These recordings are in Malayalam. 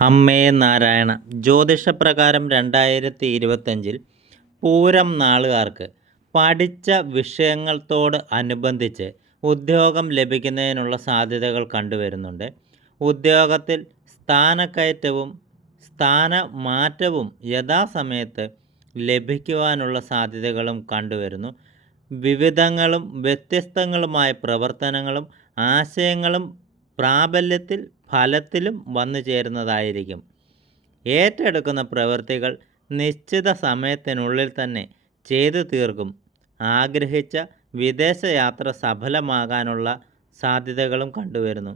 അമ്മേ നാരായണ. ജ്യോതിഷപ്രകാരം രണ്ടായിരത്തി ഇരുപത്തഞ്ചിൽ പൂരം നാളുകാർക്ക് പഠിച്ച വിഷയങ്ങളോട് അനുബന്ധിച്ച് ഉദ്യോഗം ലഭിക്കുന്നതിനുള്ള സാധ്യതകൾ കണ്ടുവരുന്നുണ്ട്. ഉദ്യോഗത്തിൽ സ്ഥാനക്കയറ്റവും സ്ഥാനമാറ്റവും യഥാസമയത്ത് ലഭിക്കുവാനുള്ള സാധ്യതകളും കണ്ടുവരുന്നു. വിവിധങ്ങളും വ്യത്യസ്തങ്ങളുമായ പ്രവർത്തനങ്ങളും ആശയങ്ങളും പ്രാബല്യത്തിൽ ഫലത്തിലും വന്നു ചേരുന്നതായിരിക്കും. ഏറ്റെടുക്കുന്ന പ്രവൃത്തികൾ നിശ്ചിത സമയത്തിനുള്ളിൽ തന്നെ ചെയ്തു തീർക്കും. ആഗ്രഹിച്ച വിദേശയാത്ര സഫലമാകാനുള്ള സാധ്യതകളും കണ്ടുവരുന്നു.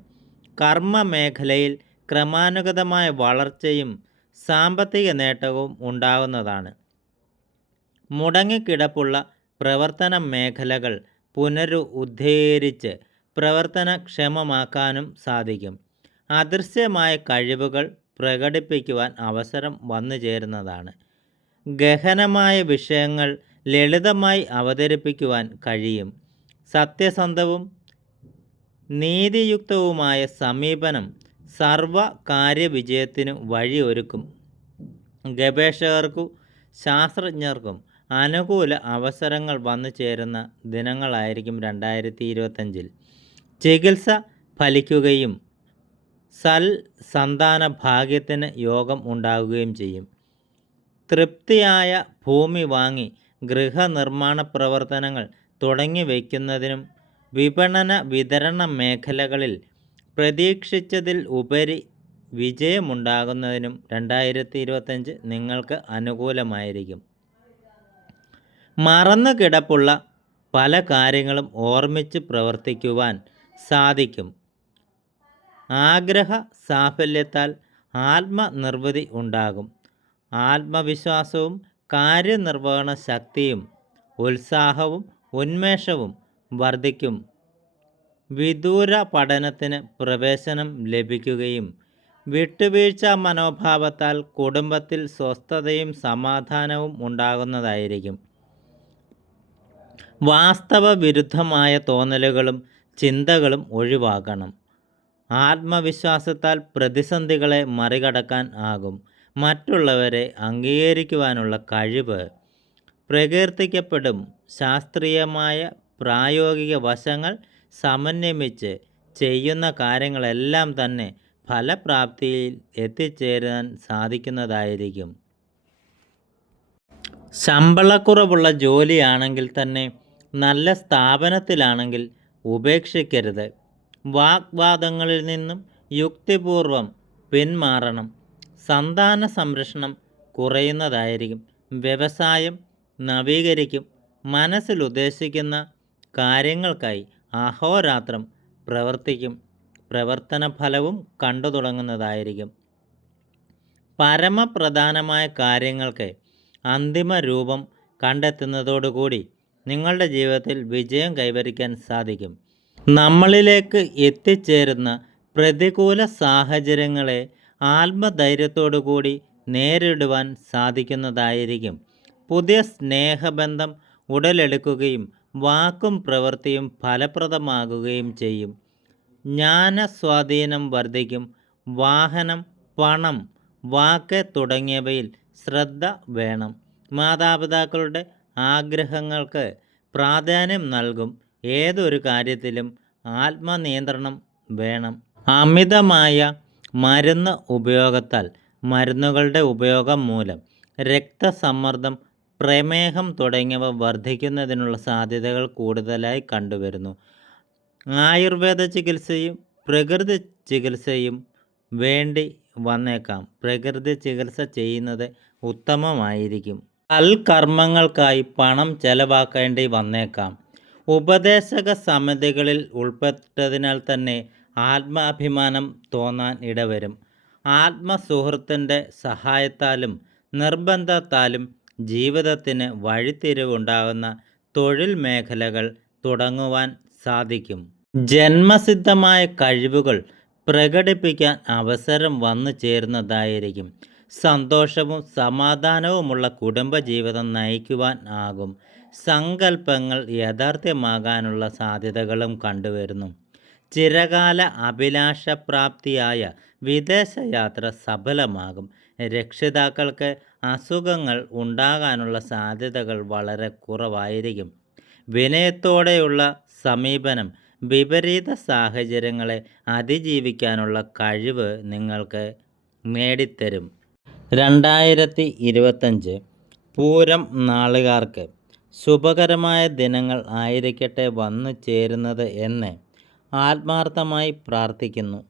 കർമ്മ മേഖലയിൽ ക്രമാനുഗതമായ വളർച്ചയും സാമ്പത്തിക നേട്ടവും ഉണ്ടാകുന്നതാണ് മുടങ്ങിക്കിടപ്പുള്ള പ്രവർത്തന മേഖലകൾ പുനരു ഉദ്ധീകരിച്ച് പ്രവർത്തനക്ഷമമാക്കാനും സാധിക്കും. അദൃശ്യമായ കഴിവുകൾ പ്രകടിപ്പിക്കുവാൻ അവസരം വന്നു ചേരുന്നതാണ്. ഗഹനമായ വിഷയങ്ങൾ ലളിതമായി അവതരിപ്പിക്കുവാൻ കഴിയും. സത്യസന്ധവും നീതിയുക്തവുമായ സമീപനം സർവ കാര്യവിജയത്തിനു വഴിയൊരുക്കും. ഗവേഷകർക്കും ശാസ്ത്രജ്ഞർക്കും അനുകൂല അവസരങ്ങൾ വന്നു ചേരുന്ന ദിനങ്ങളായിരിക്കും രണ്ടായിരത്തി ഇരുപത്തഞ്ചിൽ ചികിത്സ ഫലിക്കുകയും സൽ സന്താന ഭാഗ്യത്തിന് യോഗം ഉണ്ടാകുകയും ചെയ്യും. തൃപ്തിയായ ഭൂമി വാങ്ങി ഗൃഹനിർമ്മാണ പ്രവർത്തനങ്ങൾ തുടങ്ങി വയ്ക്കുന്നതിനും വിപണന വിതരണ മേഖലകളിൽ പ്രതീക്ഷിച്ചതിൽ ഉപരി വിജയമുണ്ടാകുന്നതിനും രണ്ടായിരത്തി ഇരുപത്തഞ്ച് നിങ്ങൾക്ക് അനുകൂലമായിരിക്കും. മറന്നു കിടപ്പുള്ള പല കാര്യങ്ങളും ഓർമ്മിച്ച് പ്രവർത്തിക്കുവാൻ സാധിക്കും. ആഗ്രഹ സാഫല്യത്താൽ ആത്മനിർവൃതി ഉണ്ടാകും. ആത്മവിശ്വാസവും കാര്യനിർവഹണ ശക്തിയും ഉത്സാഹവും ഉന്മേഷവും വർദ്ധിക്കും. വിദൂര പഠനത്തിന് പ്രവേശനം ലഭിക്കുകയും വിട്ടുവീഴ്ച മനോഭാവത്താൽ കുടുംബത്തിൽ സ്വസ്ഥതയും സമാധാനവും ഉണ്ടാകുന്നതായിരിക്കും. വാസ്തവ വിരുദ്ധമായ തോന്നലുകളും ചിന്തകളും ഒഴിവാക്കണം ആത്മവിശ്വാസത്താൽ പ്രതിസന്ധികളെ മറികടക്കാൻ ആകും. മറ്റുള്ളവരെ അംഗീകരിക്കുവാനുള്ള കഴിവ് പ്രകീർത്തിക്കപ്പെടും. ശാസ്ത്രീയമായ പ്രായോഗിക വശങ്ങൾ സമന്വയിച്ച് ചെയ്യുന്ന കാര്യങ്ങളെല്ലാം തന്നെ ഫലപ്രാപ്തിയിൽ എത്തിച്ചേരാൻ സാധിക്കുന്നതായിരിക്കും. ശമ്പളക്കുറവുള്ള ജോലിയാണെങ്കിൽ തന്നെ നല്ല സ്ഥാപനത്തിലാണെങ്കിൽ ഉപേക്ഷിക്കരുത്. വാഗ്വാദങ്ങളിൽ നിന്നും യുക്തിപൂർവം പിന്മാറണം. സന്താന സംരക്ഷണം കുറയുന്നതായിരിക്കും. വ്യവസായം നവീകരിക്കും. മനസ്സിൽ ഉദ്ദേശിക്കുന്ന കാര്യങ്ങൾക്കായി അഹോരാത്രം പ്രവർത്തിക്കും. പ്രവർത്തന ഫലവും കണ്ടു തുടങ്ങുന്നതായിരിക്കും പരമപ്രധാനമായ കാര്യങ്ങൾക്ക് അന്തിമ രൂപം കണ്ടെത്തുന്നതോടുകൂടി നിങ്ങളുടെ ജീവിതത്തിൽ വിജയം കൈവരിക്കാൻ സാധിക്കും. നമ്മളിലേക്ക് എത്തിച്ചേരുന്ന പ്രതികൂല സാഹചര്യങ്ങളെ ആത്മധൈര്യത്തോടു കൂടി നേരിടുവാൻ സാധിക്കുന്നതായിരിക്കും. പുതിയ സ്നേഹബന്ധം ഉടലെടുക്കുകയും വാക്കും പ്രവൃത്തിയും ഫലപ്രദമാകുകയും ചെയ്യും. ജ്ഞാനസ്വാധീനം വർദ്ധിക്കും. വാഹനം പണം വാക്ക് തുടങ്ങിയവയിൽ ശ്രദ്ധ വേണം. മാതാപിതാക്കളുടെ ആഗ്രഹങ്ങൾക്ക് പ്രാധാന്യം നൽകും. ഏതൊരു കാര്യത്തിലും ആത്മനിയന്ത്രണം വേണം. അമിതമായ മരുന്ന് ഉപയോഗത്താൽ മരുന്നുകളുടെ ഉപയോഗം മൂലം രക്തസമ്മർദ്ദം പ്രമേഹം തുടങ്ങിയവ വർദ്ധിക്കുന്നതിനുള്ള സാധ്യതകൾ കൂടുതലായി കണ്ടുവരുന്നു. ആയുർവേദ ചികിത്സയും പ്രകൃതി ചികിത്സയും വേണ്ടി വന്നേക്കാം. പ്രകൃതി ചികിത്സ ചെയ്യുന്നത് ഉത്തമമായിരിക്കും. കൽക്കർമ്മങ്ങൾക്കായി പണം ചെലവാക്കേണ്ടി വന്നേക്കാം. ഉപദേശക സമിതികളിൽ ഉൾപ്പെട്ടതിനാൽ തന്നെ ആത്മാഭിമാനം തോന്നാൻ ഇടവരും. ആത്മസുഹൃത്തിന്റെ സഹായത്താലും നിർബന്ധത്താലും ജീവിതത്തിന് വഴിത്തിരിവുണ്ടാകുന്ന തൊഴിൽ മേഖലകൾ തുടങ്ങുവാൻ സാധിക്കും. ജന്മസിദ്ധമായ കഴിവുകൾ പ്രകടിപ്പിക്കാൻ അവസരം വന്നു ചേരുന്നതായിരിക്കും. സന്തോഷവും സമാധാനവുമുള്ള കുടുംബജീവിതം നയിക്കുവാൻ ആകും. സങ്കല്പങ്ങൾ യാഥാർത്ഥ്യമാകാനുള്ള സാധ്യതകളും കണ്ടുവരുന്നു. ചിരകാല അഭിലാഷപ്രാപ്തിയായ വിദേശയാത്ര സഫലമാകും. രക്ഷിതാക്കൾക്ക് അസുഖങ്ങൾ ഉണ്ടാകാനുള്ള സാധ്യതകൾ വളരെ കുറവായിരിക്കും. വിനയത്തോടെയുള്ള സമീപനം വിപരീത സാഹചര്യങ്ങളെ അതിജീവിക്കാനുള്ള കഴിവ് നിങ്ങൾക്ക് നേടിത്തരും. രണ്ടായിരത്തി ഇരുപത്തഞ്ച് പൂരം നാളുകാർക്ക് ശുഭകരമായ ദിനങ്ങൾ ആയിരിക്കട്ടെ വന്നു ചേരുന്നത് എന്ന് ആത്മാർത്ഥമായി പ്രാർത്ഥിക്കുന്നു.